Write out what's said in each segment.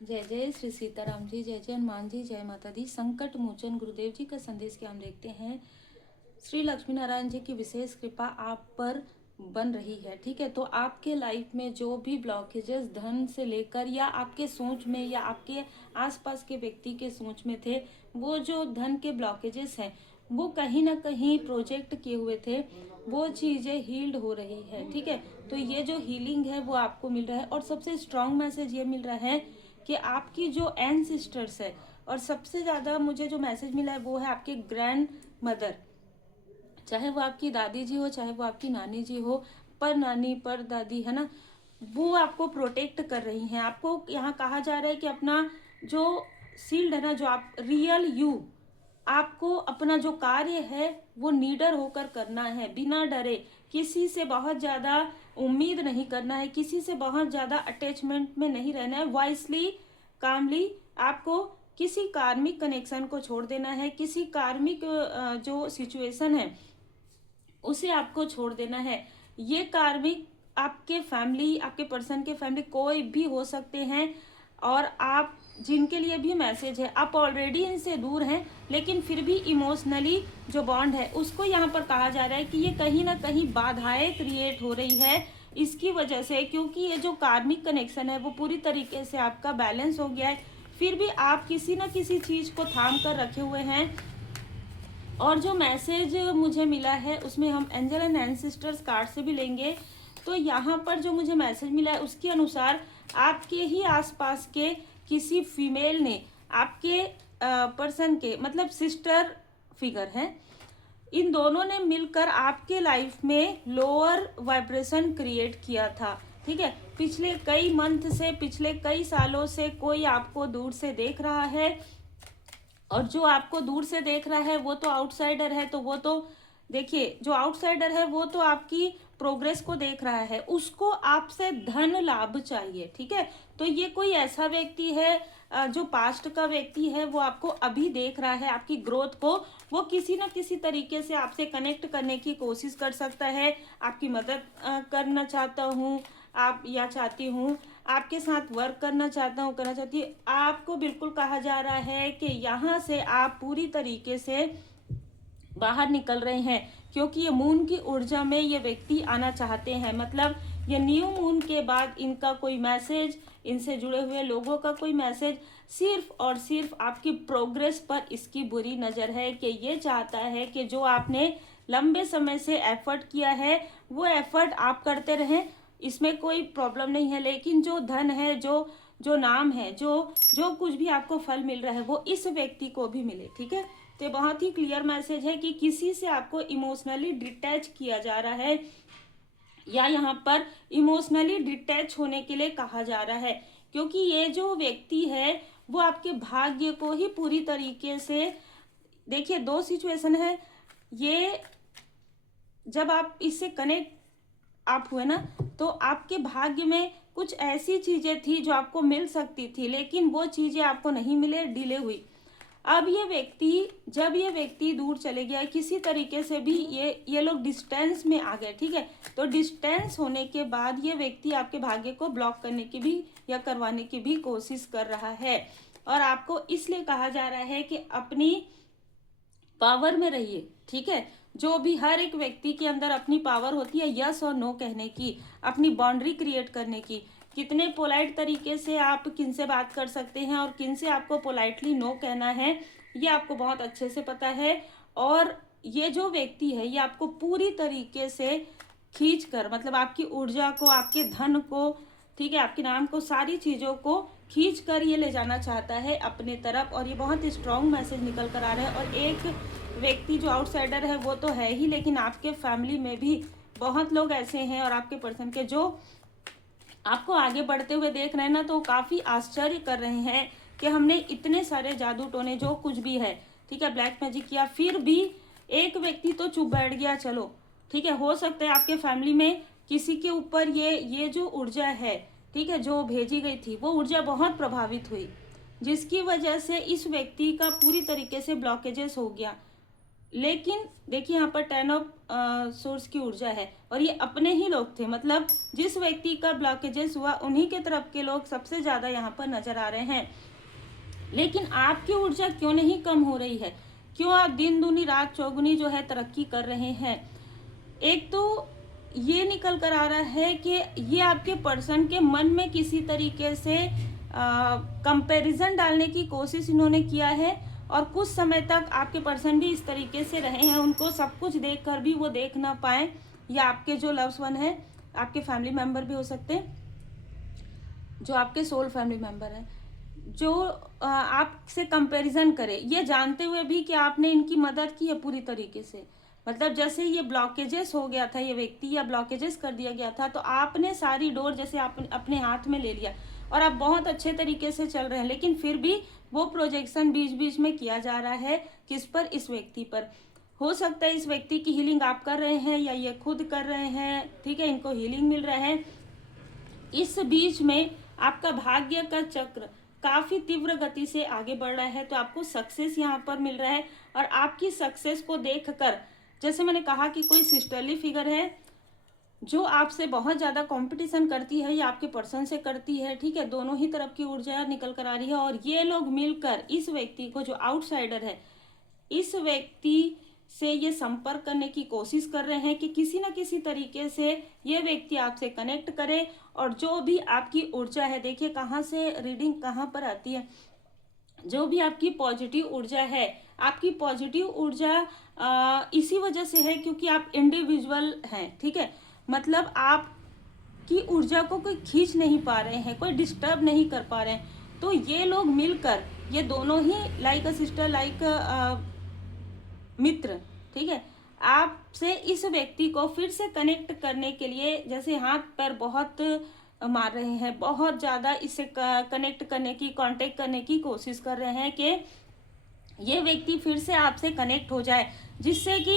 जय जय श्री सीताराम जी, जय जय हनुमान जी, जय माता दी। संकट मोचन गुरुदेव जी का संदेश के हम देखते हैं। श्री लक्ष्मी नारायण जी की विशेष कृपा आप पर बन रही है। ठीक है, तो आपके लाइफ में जो भी ब्लॉकेजेस धन से लेकर या आपके सोच में या आपके आसपास के व्यक्ति के सोच में थे, वो जो धन के ब्लॉकेजेस हैं वो कहीं ना कहीं प्रोजेक्ट किए हुए थे, वो चीज़ें हील्ड हो रही है। ठीक है, तो ये जो हीलिंग है वो आपको मिल रहा है। और सबसे स्ट्रांग मैसेज ये मिल रहा है कि आपकी जो एंसेस्टर्स है, और सबसे ज़्यादा मुझे जो मैसेज मिला है वो है आपके ग्रैंड मदर, चाहे वो आपकी दादी जी हो, चाहे वो आपकी नानी जी हो, पर नानी पर दादी है ना, वो आपको प्रोटेक्ट कर रही हैं। आपको यहाँ कहा जा रहा है कि अपना जो सील्ड है ना, जो आप रियल यू, आपको अपना जो कार्य है वो नीडर होकर करना है, बिना डरे। किसी से बहुत ज़्यादा उम्मीद नहीं करना है, किसी से बहुत ज़्यादा अटैचमेंट में नहीं रहना है। वाइसली, कामली आपको किसी कार्मिक कनेक्शन को छोड़ देना है, किसी कार्मिक जो सिचुएशन है उसे आपको छोड़ देना है। ये कार्मिक आपके फैमिली, आपके पर्सन के फैमिली कोई भी हो सकते हैं, और आप जिनके लिए भी मैसेज है, आप ऑलरेडी इनसे दूर हैं लेकिन फिर भी इमोशनली जो बॉन्ड है उसको यहाँ पर कहा जा रहा है कि ये कहीं ना कहीं बाधाएं क्रिएट हो रही है इसकी वजह से, क्योंकि ये जो कार्मिक कनेक्शन है वो पूरी तरीके से आपका बैलेंस हो गया है, फिर भी आप किसी ना किसी चीज़ को थाम कर रखे हुए हैं। और जो मैसेज मुझे मिला है उसमें हम एंजल एंड एंसेस्टर्स कार्ड से भी लेंगे। तो यहाँ पर जो मुझे मैसेज मिला है उसके अनुसार आपके ही आसपास के किसी फीमेल ने आपके पर्सन के, मतलब सिस्टर फिगर हैं, इन दोनों ने मिलकर आपके लाइफ में लोअर वाइब्रेशन क्रिएट किया था। ठीक है, पिछले कई मंथ से, पिछले कई सालों से कोई आपको दूर से देख रहा है, और जो आपको दूर से देख रहा है वो तो आउटसाइडर है। तो वो तो देखिए, जो आउटसाइडर है वो तो आपकी प्रोग्रेस को देख रहा है, उसको आपसे धन लाभ चाहिए। ठीक है, तो ये कोई ऐसा व्यक्ति है जो पास्ट का व्यक्ति है, वो आपको अभी देख रहा है, आपकी ग्रोथ को वो किसी ना किसी तरीके से आपसे कनेक्ट करने की कोशिश कर सकता है। आपकी मदद करना चाहता हूँ आप, या चाहती हूँ, आपके साथ वर्क करना चाहता हूँ, करना चाहती है। आपको बिल्कुल कहा जा रहा है कि यहाँ से आप पूरी तरीके से बाहर निकल रहे हैं, क्योंकि ये मून की ऊर्जा में ये व्यक्ति आना चाहते हैं। मतलब ये न्यू मून के बाद इनका कोई मैसेज, इनसे जुड़े हुए लोगों का कोई मैसेज सिर्फ और सिर्फ आपकी प्रोग्रेस पर इसकी बुरी नज़र है, कि ये चाहता है कि जो आपने लंबे समय से एफर्ट किया है वो एफर्ट आप करते रहें, इसमें कोई प्रॉब्लम नहीं है, लेकिन जो धन है, जो जो नाम है, जो जो कुछ भी आपको फल मिल रहा है वो इस व्यक्ति को भी मिले। ठीक है, तो बहुत ही क्लियर मैसेज है कि किसी से आपको इमोशनली डिटैच किया जा रहा है, या यहाँ पर इमोशनली डिटैच होने के लिए कहा जा रहा है, क्योंकि ये जो व्यक्ति है वो आपके भाग्य को ही पूरी तरीके से, देखिए दो सिचुएशन है ये, जब आप इससे कनेक्ट आप हुए ना, तो आपके भाग्य में कुछ ऐसी चीजें थी जो आपको मिल सकती थी, लेकिन वो चीजें आपको नहीं मिले, डिले हुई। अब ये व्यक्ति, जब ये व्यक्ति दूर चले गया किसी तरीके से भी, ये लोग डिस्टेंस में आ गए। ठीक है, तो डिस्टेंस होने के बाद ये व्यक्ति आपके भाग्य को ब्लॉक करने की भी या करवाने की भी कोशिश कर रहा है, और आपको इसलिए कहा जा रहा है कि अपनी पावर में रहिए। ठीक है, जो भी हर एक व्यक्ति के अंदर अपनी पावर होती है यस और नो कहने की, अपनी बाउंड्री क्रिएट करने की, कितने पोलाइट तरीके से आप किन से बात कर सकते हैं और किन से आपको पोलाइटली नो कहना है, ये आपको बहुत अच्छे से पता है। और ये जो व्यक्ति है ये आपको पूरी तरीके से खींच कर, मतलब आपकी ऊर्जा को, आपके धन को, ठीक है, आपके नाम को, सारी चीज़ों को खींच कर ये ले जाना चाहता है अपने तरफ, और ये बहुत स्ट्रॉन्ग मैसेज निकल कर आ रहा है। और एक व्यक्ति जो आउटसाइडर है वो तो है ही, लेकिन आपके फैमिली में भी बहुत लोग ऐसे हैं और आपके पर्सन के जो आपको आगे बढ़ते हुए देख रहे हैं ना, तो काफ़ी आश्चर्य कर रहे हैं कि हमने इतने सारे जादू टोने जो कुछ भी है, ठीक है, ब्लैक मैजिक किया, फिर भी एक व्यक्ति तो चुप बैठ गया। चलो ठीक है, हो सकता है आपके फैमिली में किसी के ऊपर ये जो ऊर्जा है, ठीक है, जो भेजी गई थी वो ऊर्जा बहुत प्रभावित हुई, जिसकी वजह से इस व्यक्ति का पूरी तरीके से ब्लॉकेजेस हो गया। लेकिन देखिए यहाँ पर 10 ऑफ सोर्स की ऊर्जा है और ये अपने ही लोग थे, मतलब जिस व्यक्ति का ब्लॉकेजेस हुआ उन्हीं के तरफ के लोग सबसे ज़्यादा यहाँ पर नजर आ रहे हैं। लेकिन आपकी ऊर्जा क्यों नहीं कम हो रही है? क्यों आप दिन दूनी रात चौगुनी जो है तरक्की कर रहे हैं? एक तो ये निकल कर आ रहा है कि ये आपके पर्सन के मन में किसी तरीके से कंपैरिजन डालने की कोशिश इन्होंने किया है और कुछ समय तक आपके पर्सन भी इस तरीके से रहे हैं, उनको सब कुछ देखकर भी वो देख ना पाए, या आपके जो लव्स वन है, आपके फैमिली मेंबर भी हो सकते हैं, जो आपके सोल फैमिली मेंबर हैं, जो आपसे कंपैरिजन करे, ये जानते हुए भी कि आपने इनकी मदद की है पूरी तरीके से। मतलब जैसे ये ब्लॉकेजेस हो गया था, ये व्यक्ति या ब्लॉकेजेस कर दिया गया था, तो आपने सारी डोर जैसे आप अपने हाथ में ले लिया और आप बहुत अच्छे तरीके से चल रहे हैं, लेकिन फिर भी वो प्रोजेक्शन बीच बीच में किया जा रहा है। किस पर? इस व्यक्ति पर। हो सकता है इस व्यक्ति की हीलिंग आप कर रहे हैं या ये खुद कर रहे हैं, ठीक है, इनको हीलिंग मिल रहा है। इस बीच में आपका भाग्य का चक्र काफी तीव्र गति से आगे बढ़ रहा है, तो आपको सक्सेस यहाँ पर मिल रहा है। और आपकी सक्सेस को देखकर, जैसे मैंने कहा कि कोई सिस्टरली फिगर है जो आपसे बहुत ज्यादा कंपटीशन करती है या आपके पर्सन से करती है, ठीक है, दोनों ही तरफ की ऊर्जा निकल कर आ रही है और ये लोग मिलकर इस व्यक्ति को, जो आउटसाइडर है, इस व्यक्ति से ये संपर्क करने की कोशिश कर रहे हैं कि किसी ना किसी तरीके से ये व्यक्ति आपसे कनेक्ट करे। और जो भी आपकी ऊर्जा है, देखिए कहाँ से रीडिंग कहाँ पर आती है, जो भी आपकी पॉजिटिव ऊर्जा है, आपकी पॉजिटिव ऊर्जा इसी वजह से है क्योंकि आप इंडिविजुअल हैं, ठीक है, मतलब आप की ऊर्जा को कोई खींच नहीं पा रहे हैं, कोई डिस्टर्ब नहीं कर पा रहे हैं। तो ये लोग मिलकर, ये दोनों ही लाइक अ सिस्टर, लाइक मित्र, ठीक है, आपसे इस व्यक्ति को फिर से कनेक्ट करने के लिए जैसे हाथ पैर बहुत मार रहे हैं, बहुत ज़्यादा इससे कनेक्ट करने की, कांटेक्ट करने की कोशिश कर रहे हैं कि ये व्यक्ति फिर से आपसे कनेक्ट हो जाए, जिससे कि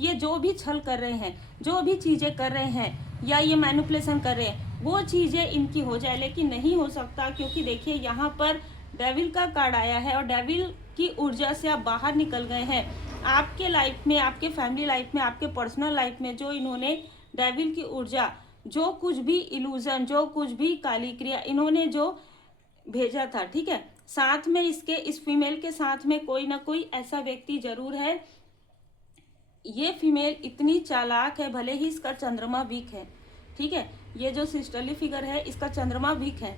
ये जो भी छल कर रहे हैं, जो भी चीज़ें कर रहे हैं या ये मैनिपुलेशन कर रहे हैं, वो चीज़ें इनकी हो जाए। लेकिन नहीं हो सकता क्योंकि देखिए यहाँ पर डेविल का कार्ड आया है और डेविल की ऊर्जा से आप बाहर निकल गए हैं। आपके लाइफ में, आपके फैमिली लाइफ में, आपके पर्सनल लाइफ में जो इन्होंने डेविल की ऊर्जा, जो कुछ भी इल्यूजन, जो कुछ भी काली क्रिया इन्होंने जो भेजा था, ठीक है, साथ में इसके, इस फीमेल के साथ में कोई ना कोई ऐसा व्यक्ति जरूर है। ये फीमेल इतनी चालाक है, भले ही इसका चंद्रमा वीक है, ठीक है, ये जो सिस्टरली फिगर है इसका चंद्रमा वीक है,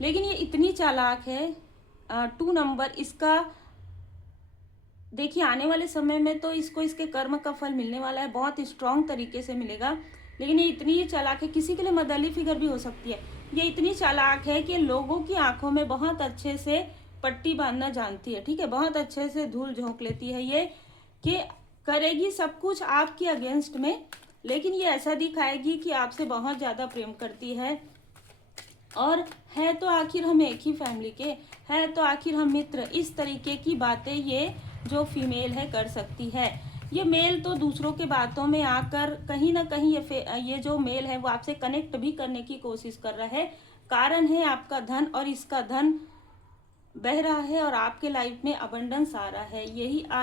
लेकिन ये इतनी चालाक है। 2 नंबर इसका, देखिए आने वाले समय में तो इसको इसके कर्म का फल मिलने वाला है, बहुत स्ट्रांग तरीके से मिलेगा। लेकिन ये इतनी ही चालाक है, किसी के लिए मदरली फिगर भी हो सकती है, ये इतनी चालाक है कि लोगों की आंखों में बहुत अच्छे से पट्टी बांधना जानती है, ठीक है, बहुत अच्छे से धूल झोंक लेती है ये, कि करेगी सब कुछ आपके अगेंस्ट में, लेकिन ये ऐसा दिखाएगी कि आपसे बहुत ज़्यादा प्रेम करती है। और है तो आखिर हम एक ही फैमिली के, है तो आखिर हम मित्र, इस तरीके की बातें ये जो फीमेल है कर सकती है। ये मेल तो दूसरों के बातों में आकर कहीं ना कहीं ये जो मेल है वो आपसे कनेक्ट भी करने की कोशिश कर रहा है। कारण है आपका धन, और इसका धन बह रहा है और आपके लाइफ में अबंडेंस आ रहा है।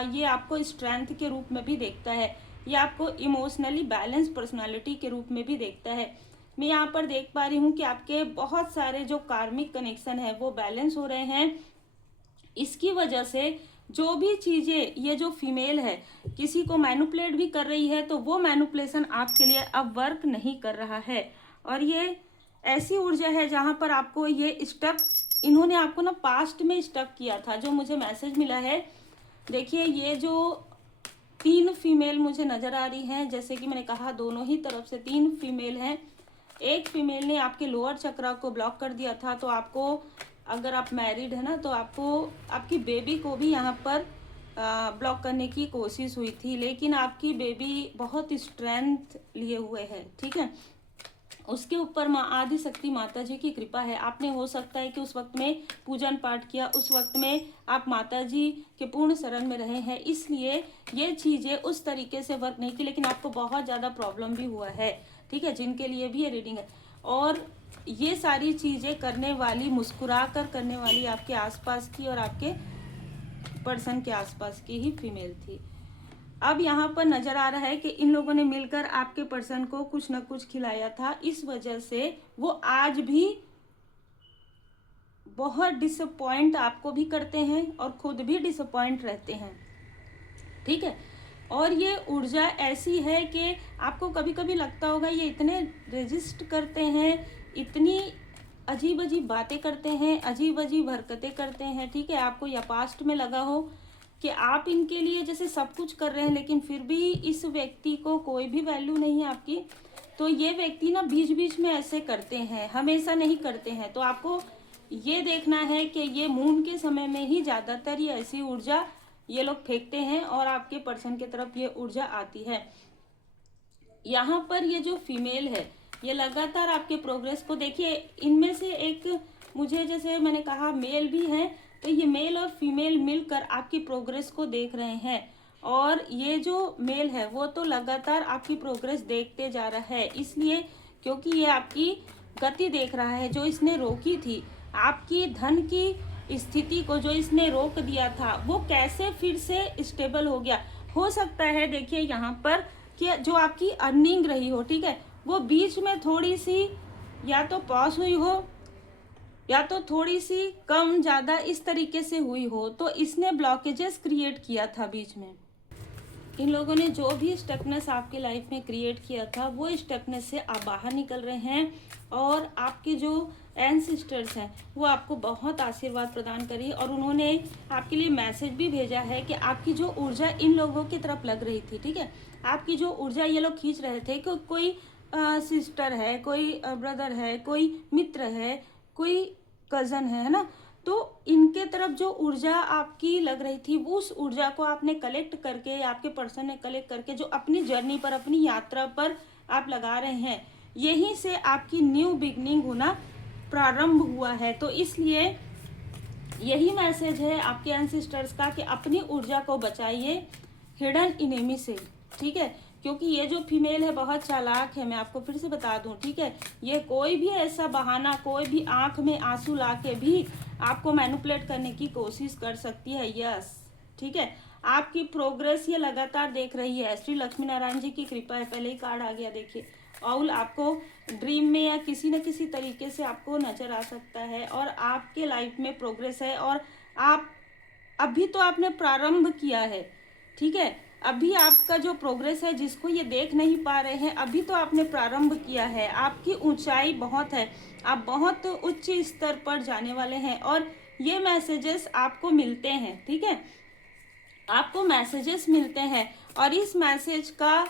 ये आपको स्ट्रेंथ के रूप में भी देखता है, ये आपको इमोशनली बैलेंस पर्सनालिटी के रूप में भी देखता है। मैं यहाँ पर देख पा रही हूँ कि आपके बहुत सारे जो कार्मिक कनेक्शन है वो बैलेंस हो रहे हैं। इसकी वजह से जो भी चीजें ये जो फीमेल है किसी को मैनिपुलेट भी कर रही है, तो वो मैनिपुलेशन आपके लिए अब वर्क नहीं कर रहा है। और ये ऐसी ऊर्जा है जहां पर आपको ये स्टक, इन्होंने आपको ना पास्ट में स्टक किया था, जो मुझे मैसेज मिला है। देखिए ये जो 3 फीमेल मुझे नजर आ रही हैं, जैसे कि मैंने कहा दोनों ही तरफ से 3 फीमेल हैं। एक फीमेल ने आपके लोअर चक्रा को ब्लॉक कर दिया था, तो आपको, अगर आप मैरिड है ना, तो आपको आपकी बेबी को भी यहाँ पर ब्लॉक करने की कोशिश हुई थी, लेकिन आपकी बेबी बहुत स्ट्रेंथ लिए हुए है, ठीक है, उसके ऊपर माँ आदि शक्ति माता जी की कृपा है। आपने हो सकता है कि उस वक्त में पूजन पाठ किया, उस वक्त में आप माता जी के पूर्ण शरण में रहे हैं, इसलिए ये चीज़ें उस तरीके से वर्क नहीं की, लेकिन आपको बहुत ज़्यादा प्रॉब्लम भी हुआ है, ठीक है, जिनके लिए भी ये रीडिंग है। और ये सारी चीज़ें करने वाली, मुस्कुरा कर करने वाली आपके आसपास की और आपके पर्सन के आसपास की ही फीमेल थी। अब यहाँ पर नजर आ रहा है कि इन लोगों ने मिलकर आपके पर्सन को कुछ न कुछ खिलाया था, इस वजह से वो आज भी बहुत डिसअपॉइंट आपको भी करते हैं और खुद भी डिसअपॉइंट रहते हैं, ठीक है। और ये ऊर्जा ऐसी है कि आपको कभी कभी लगता होगा ये इतने रेजिस्ट करते हैं, इतनी अजीब अजीब बातें करते हैं, अजीब अजीब हरकतें करते हैं, ठीक है। आपको या पास्ट में लगा हो कि आप इनके लिए जैसे सब कुछ कर रहे हैं, लेकिन फिर भी इस व्यक्ति को कोई भी वैल्यू नहीं है आपकी। तो ये व्यक्ति ना बीच बीच में ऐसे करते हैं, हमेशा नहीं करते हैं। तो आपको ये देखना है कि ये मून के समय में ही ज़्यादातर ये ऐसी ऊर्जा ये लोग फेंकते हैं और आपके पर्सन की तरफ ये ऊर्जा आती है। यहाँ पर ये जो फीमेल है ये लगातार आपके प्रोग्रेस को, देखिए इनमें से एक, मुझे जैसे मैंने कहा मेल भी है, तो ये मेल और फीमेल मिलकर आपकी प्रोग्रेस को देख रहे हैं। और ये जो मेल है वो तो लगातार आपकी प्रोग्रेस देखते जा रहा है, इसलिए क्योंकि ये आपकी गति देख रहा है जो इसने रोकी थी। आपकी धन की स्थिति को जो इसने रोक दिया था वो कैसे फिर से स्टेबल हो गया। हो सकता है देखिए यहाँ पर कि जो आपकी अर्निंग रही हो, ठीक है, वो बीच में थोड़ी सी या तो पॉज हुई हो या तो थोड़ी सी कम ज़्यादा इस तरीके से हुई हो, तो इसने ब्लॉकेजेस क्रिएट किया था बीच में। इन लोगों ने जो भी स्टकनेस आपके लाइफ में क्रिएट किया था वो स्टकनेस से आप बाहर निकल रहे हैं। और आपके जो एंसेस्टर्स हैं वो आपको बहुत आशीर्वाद प्रदान करी और उन्होंने आपके लिए मैसेज भी भेजा है कि आपकी जो ऊर्जा इन लोगों की तरफ लग रही थी, ठीक है, आपकी जो ऊर्जा ये लोग खींच रहे थे कि कोई सिस्टर है, कोई ब्रदर है, कोई मित्र है, कोई कज़न है ना, तो इनके तरफ जो ऊर्जा आपकी लग रही थी वो उस ऊर्जा को आपने कलेक्ट करके, आपके पर्सन ने कलेक्ट करके जो अपनी जर्नी पर, अपनी यात्रा पर आप लगा रहे हैं, यहीं से आपकी न्यू बिगनिंग होना प्रारंभ हुआ है। तो इसलिए यही मैसेज है आपके एंसेस्टर्स का कि अपनी ऊर्जा को बचाइए हिडन इनेमी से, ठीक है, क्योंकि ये जो फीमेल है बहुत चालाक है, मैं आपको फिर से बता दूं, ठीक है। ये कोई भी ऐसा बहाना, कोई भी आंख में आंसू ला के भी आपको मैनिपुलेट करने की कोशिश कर सकती है। यस, ठीक है, आपकी प्रोग्रेस ये लगातार देख रही है। श्री लक्ष्मी नारायण जी की कृपा है। पहले ही कार्ड आ गया, देखिए, और आपको ड्रीम में या किसी न किसी तरीके से आपको नजर आ सकता है और आपके लाइफ में प्रोग्रेस है। और आप अभी तो आपने प्रारंभ किया है, ठीक है, अभी आपका जो प्रोग्रेस है जिसको ये देख नहीं पा रहे हैं, अभी तो आपने प्रारंभ किया है। आपकी ऊंचाई बहुत है, आप बहुत उच्च स्तर पर जाने वाले हैं और ये मैसेजेस आपको मिलते हैं, ठीक है, आपको मैसेजेस मिलते हैं। और इस मैसेज का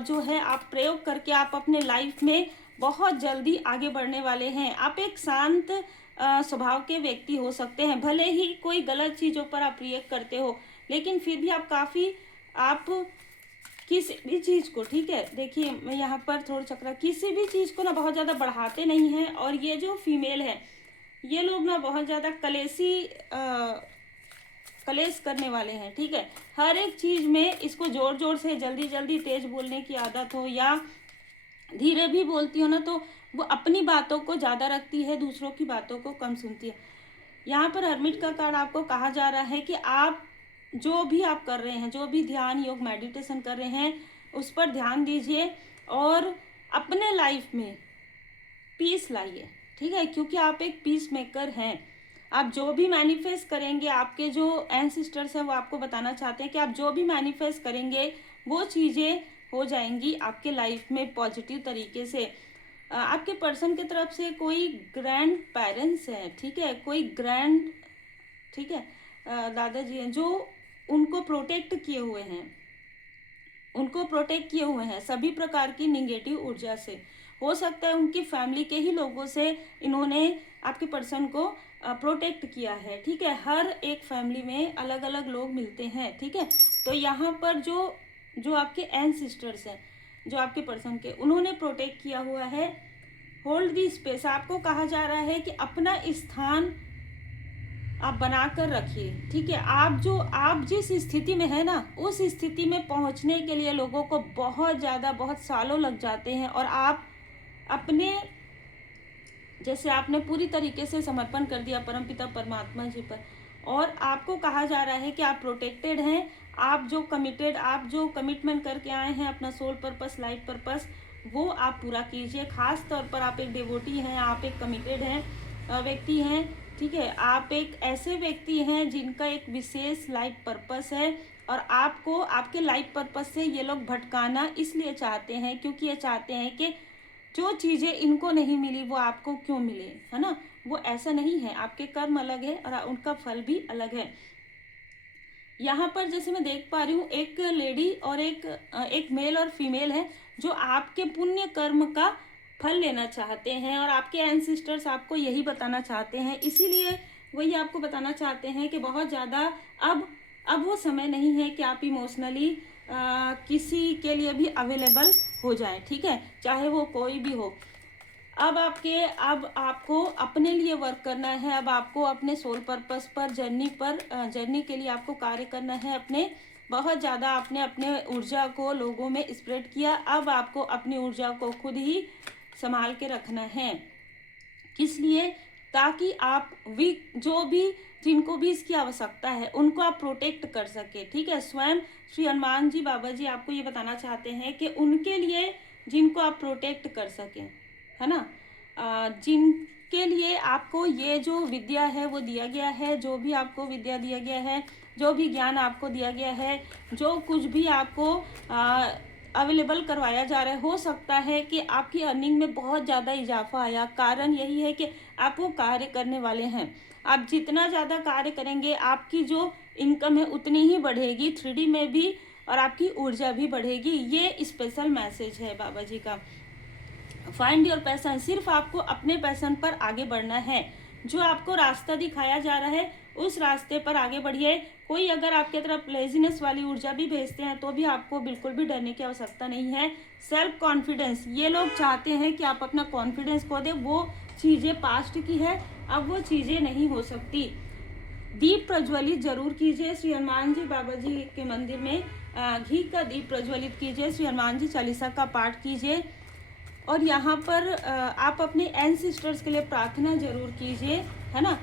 जो है आप प्रयोग करके आप अपने लाइफ में बहुत जल्दी आगे बढ़ने वाले हैं। आप एक शांत स्वभाव के व्यक्ति हो सकते हैं, भले ही कोई गलत चीज़ों पर आप रिएक्ट करते हो, लेकिन फिर भी आप किसी भी चीज़ को, ठीक है, देखिए मैं यहाँ पर थोड़ा चक्रा, किसी भी चीज़ को ना बहुत ज़्यादा बढ़ाते नहीं हैं। और ये जो फीमेल है ये लोग ना बहुत ज़्यादा कलेश करने वाले हैं, ठीक है। हर एक चीज़ में इसको जोर जोर से जल्दी जल्दी तेज बोलने की आदत हो या धीरे भी बोलती हो ना, तो वो अपनी बातों को ज़्यादा रखती है, दूसरों की बातों को कम सुनती है। यहाँ पर हर्मिट का कार्ड आपको कहा जा रहा है कि आप जो भी आप कर रहे हैं, जो भी ध्यान योग मेडिटेशन कर रहे हैं, उस पर ध्यान दीजिए और अपने लाइफ में पीस लाइए, ठीक है, क्योंकि आप एक पीस मेकर हैं। आप जो भी मैनिफेस्ट करेंगे, आपके जो एंसेस्टर्स हैं वो आपको बताना चाहते हैं कि आप जो भी मैनिफेस्ट करेंगे वो चीज़ें हो जाएंगी आपके लाइफ में पॉजिटिव तरीके से। आपके पर्सन की तरफ से कोई ग्रैंड पेरेंट्स हैं, ठीक है, कोई ग्रैंड, ठीक है, दादाजी हैं जो उनको प्रोटेक्ट किए हुए हैं, उनको प्रोटेक्ट किए हुए हैं सभी प्रकार की निगेटिव ऊर्जा से। हो सकता है उनकी फैमिली के ही लोगों से इन्होंने आपके पर्सन को प्रोटेक्ट किया है, ठीक है। हर एक फैमिली में अलग अलग लोग मिलते हैं, ठीक है। तो यहाँ पर जो आपके एंसेस्टर्स हैं, जो आपके पर्सन के, उन्होंने प्रोटेक्ट किया हुआ है। होल्ड दी स्पेस, आपको कहा जा रहा है कि अपना स्थान आप बना कर रखिए, ठीक है। आप जिस स्थिति में है ना, उस स्थिति में पहुंचने के लिए लोगों को बहुत ज़्यादा, बहुत सालों लग जाते हैं और आप अपने, जैसे आपने पूरी तरीके से समर्पण कर दिया परमपिता परमात्मा जी पर, और आपको कहा जा रहा है कि आप प्रोटेक्टेड हैं। आप जो कमिटमेंट करके आए हैं अपना सोल पर्पस, लाइफ पर्पस, वो आप पूरा कीजिए। खास तौर पर आप एक डिवोटी हैं, आप एक कमिटेड हैं व्यक्ति हैं, ठीक है। आप एक ऐसे व्यक्ति हैं जिनका एक विशेष लाइफ पर्पस है, और आपको आपके लाइफ पर्पस से ये लोग भटकाना इसलिए चाहते हैं क्योंकि ये चाहते हैं कि जो चीज़ें इनको नहीं मिली वो आपको क्यों मिले, है ना। वो ऐसा नहीं है, आपके कर्म अलग है और उनका फल भी अलग है। यहाँ पर जैसे मैं देख पा रही हूँ, एक लेडी और एक मेल और फीमेल है जो आपके पुण्य कर्म का फल लेना चाहते हैं, और आपके एंसिस्टर्स आपको यही बताना चाहते हैं। इसीलिए वही आपको बताना चाहते हैं कि बहुत ज़्यादा अब वो समय नहीं है कि आप इमोशनली किसी के लिए भी अवेलेबल हो जाए, ठीक है, चाहे वो कोई भी हो। अब आपको अपने लिए वर्क करना है। अब आपको अपने सोल पर्पस पर जर्नी के लिए आपको कार्य करना है। बहुत ज़्यादा आपने अपने ऊर्जा को लोगों में स्प्रेड किया, अब आपको अपनी ऊर्जा को खुद ही संभाल के रखना है। किस लिए? ताकि आप जिनको भी इसकी आवश्यकता है उनको आप प्रोटेक्ट कर सके, ठीक है। स्वयं श्री हनुमान जी बाबा जी आपको ये बताना चाहते हैं कि उनके लिए जिनको आप प्रोटेक्ट कर सकें, है ना, जिनके लिए आपको ये जो विद्या है वो दिया गया है, जो भी आपको विद्या दिया गया है, जो भी ज्ञान आपको दिया गया है, जो कुछ भी आपको अवेलेबल करवाया जा रहा है, हो सकता है कि आपकी अर्निंग में बहुत ज़्यादा इजाफा आया। कारण यही है कि आप वो कार्य करने वाले हैं। आप जितना ज़्यादा कार्य करेंगे आपकी जो इनकम है उतनी ही बढ़ेगी 3D में भी, और आपकी ऊर्जा भी बढ़ेगी। ये स्पेशल मैसेज है बाबा जी का। फाइंड योर पैशन, सिर्फ आपको अपने पैशन पर आगे बढ़ना है। जो आपको रास्ता दिखाया जा रहा है उस रास्ते पर आगे बढ़िए। कोई अगर आपके तरफ लेजीनेस वाली ऊर्जा भी भेजते हैं तो भी आपको बिल्कुल भी डरने की आवश्यकता नहीं है। सेल्फ कॉन्फिडेंस, ये लोग चाहते हैं कि आप अपना कॉन्फिडेंस खो दें। वो चीज़ें पास्ट की है, अब वो चीज़ें नहीं हो सकती। दीप प्रज्वलित जरूर कीजिए। श्री हनुमान जी बाबा जी के मंदिर में घी का दीप प्रज्वलित कीजिए। श्री हनुमान जी चालीसा का पाठ कीजिए, और यहाँ पर आप अपने एंसिस्टर्स के लिए प्रार्थना जरूर कीजिए, है ना।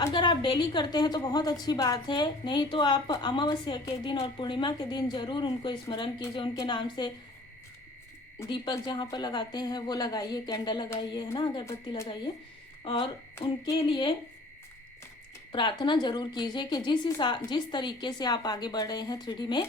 अगर आप डेली करते हैं तो बहुत अच्छी बात है, नहीं तो आप अमावस्या के दिन और पूर्णिमा के दिन जरूर उनको स्मरण कीजिए। उनके नाम से दीपक जहाँ पर लगाते हैं वो लगाइए, कैंडल लगाइए, है ना, अगरबत्ती लगाइए, और उनके लिए प्रार्थना जरूर कीजिए कि जिस तरीके से आप आगे बढ़ रहे हैं 3D में,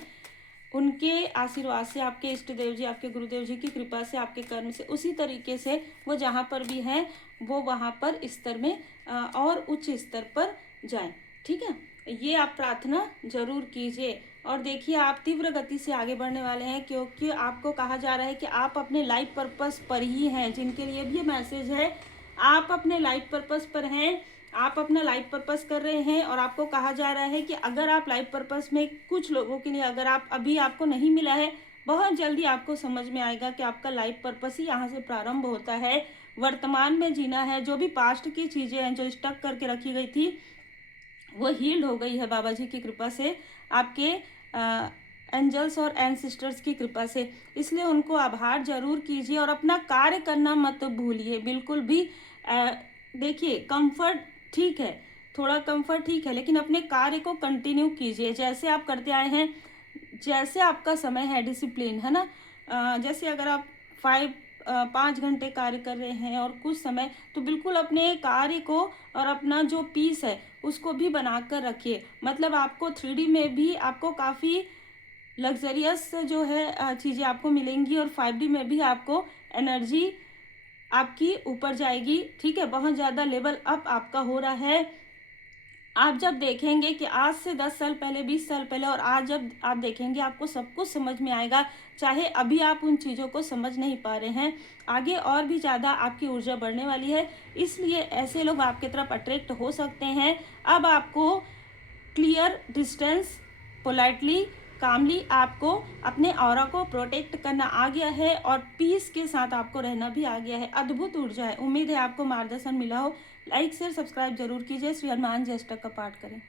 उनके आशीर्वाद से, आपके इष्ट देव जी, आपके गुरुदेव जी की कृपा से, आपके कर्म से, उसी तरीके से वो जहाँ पर भी हैं वो वहाँ पर स्तर में और उच्च स्तर पर जाएं, ठीक है। ये आप प्रार्थना जरूर कीजिए, और देखिए आप तीव्र गति से आगे बढ़ने वाले हैं, क्योंकि आपको कहा जा रहा है कि आप अपने लाइफ पर्पस पर ही हैं। जिनके लिए भी ये मैसेज है, आप अपने लाइफ पर्पस पर हैं, आप अपना लाइफ पर्पस कर रहे हैं, और आपको कहा जा रहा है कि अगर आप लाइफ पर्पस में, कुछ लोगों के लिए अगर आपको नहीं मिला है, बहुत जल्दी आपको समझ में आएगा कि आपका लाइफ पर्पस ही यहाँ से प्रारंभ होता है। वर्तमान में जीना है। जो भी पास्ट की चीज़ें हैं जो स्टक करके रखी गई थी वो हील्ड हो गई है बाबा जी की कृपा से, आपके एंजल्स और एंसिस्टर्स की कृपा से। इसलिए उनको आभार जरूर कीजिए, और अपना कार्य करना मत भूलिए बिल्कुल भी। देखिए कंफर्ट ठीक है, थोड़ा कंफर्ट ठीक है, लेकिन अपने कार्य को कंटिन्यू कीजिए जैसे आप करते आए हैं, जैसे आपका समय है, डिसिप्लिन, है ना। जैसे अगर आप 5 घंटे कार्य कर रहे हैं और कुछ समय, तो बिल्कुल अपने कार्य को और अपना जो पीस है उसको भी बना कर रखिए। मतलब आपको 3D में भी आपको काफ़ी लग्जरियस जो है चीज़ें आपको मिलेंगी, और 5D में भी आपको एनर्जी आपकी ऊपर जाएगी, ठीक है। बहुत ज़्यादा लेवल अप आपका हो रहा है। आप जब देखेंगे कि आज से 10 साल पहले, 20 साल पहले, और आज जब आप देखेंगे आपको सब कुछ समझ में आएगा। चाहे अभी आप उन चीज़ों को समझ नहीं पा रहे हैं, आगे और भी ज़्यादा आपकी ऊर्जा बढ़ने वाली है। इसलिए ऐसे लोग आपकी तरफ अट्रैक्ट हो सकते हैं। अब आपको क्लियर डिस्टेंस, पोलाइटली, कामली आपको अपने ऑरा को प्रोटेक्ट करना आ गया है, और पीस के साथ आपको रहना भी आ गया है। अद्भुत ऊर्जा है। उम्मीद है आपको मार्गदर्शन मिला हो। लाइक शेयर सब्सक्राइब जरूर कीजिए। श्री हनुमान जी अष्टक का पाठ करें।